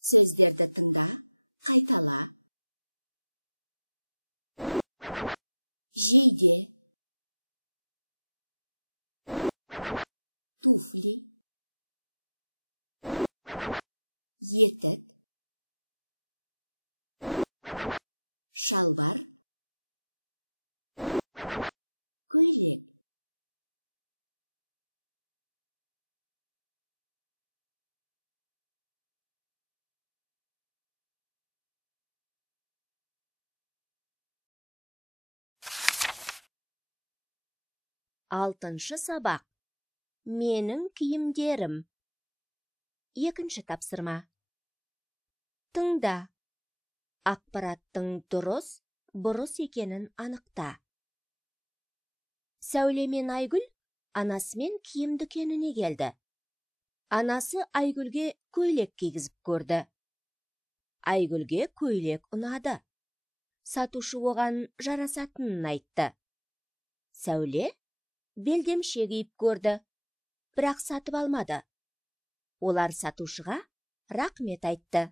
Сөздерді тыңда, қайтала. Шейде. Туфли. Етік. Шалбар. Көйлек. Алтыншы сабақ. Менің киімдерім. Екінші тапсырма. Тыңда. Ақпараттың бұрыс екенін анықта. Сәуле мен Айгүл анасымен киім дүкеніне келді. Анасы Айгүлге көйлек кигізіп көрді. Айгүлге көйлек ұнады. Сатушы оған жарасатынын айтты. Сәуле белдемше киіп көрді, бірақ сатып алмады. Олар сатушыға рақмет айтты.